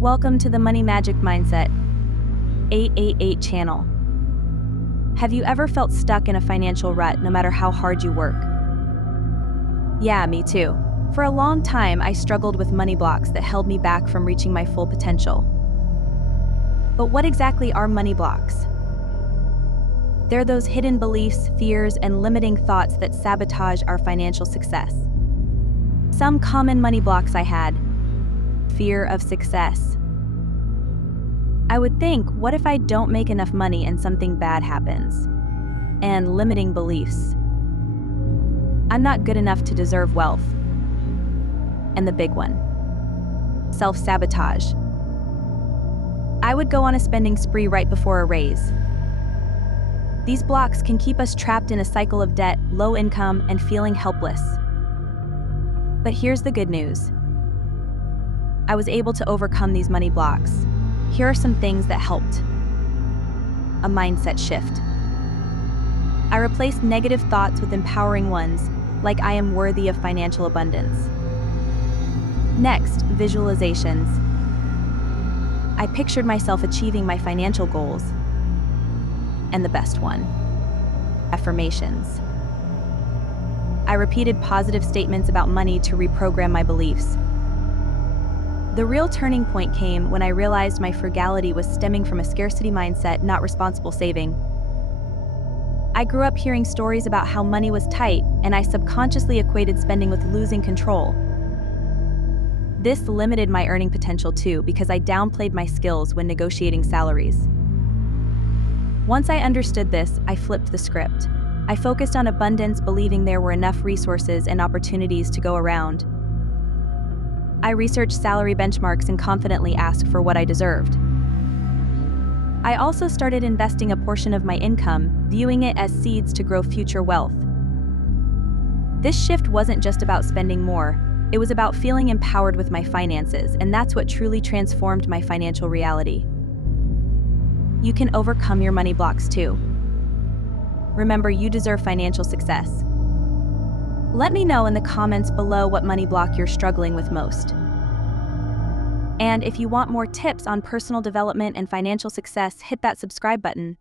Welcome to the Money Magic Mindset 888 channel. Have you ever felt stuck in a financial rut no matter how hard you work? Yeah, me too. For a long time, I struggled with money blocks that held me back from reaching my full potential. But what exactly are money blocks? They're those hidden beliefs, fears, and limiting thoughts that sabotage our financial success. Some common money blocks I had: fear of success. I would think, what if I don't make enough money and something bad happens? And limiting beliefs. I'm not good enough to deserve wealth. And the big one: self-sabotage. I would go on a spending spree right before a raise. These blocks can keep us trapped in a cycle of debt, low income, and feeling helpless. But here's the good news. I was able to overcome these money blocks. Here are some things that helped. A mindset shift. I replaced negative thoughts with empowering ones, like I am worthy of financial abundance. Next, visualizations. I pictured myself achieving my financial goals. And the best one: affirmations. I repeated positive statements about money to reprogram my beliefs. The real turning point came when I realized my frugality was stemming from a scarcity mindset, not responsible saving. I grew up hearing stories about how money was tight, and I subconsciously equated spending with losing control. This limited my earning potential too, because I downplayed my skills when negotiating salaries. Once I understood this, I flipped the script. I focused on abundance, believing there were enough resources and opportunities to go around. I researched salary benchmarks and confidently asked for what I deserved. I also started investing a portion of my income, viewing it as seeds to grow future wealth. This shift wasn't just about spending more, it was about feeling empowered with my finances, and that's what truly transformed my financial reality. You can overcome your money blocks too. Remember, you deserve financial success. Let me know in the comments below what money block you're struggling with most. And if you want more tips on personal development and financial success, hit that subscribe button.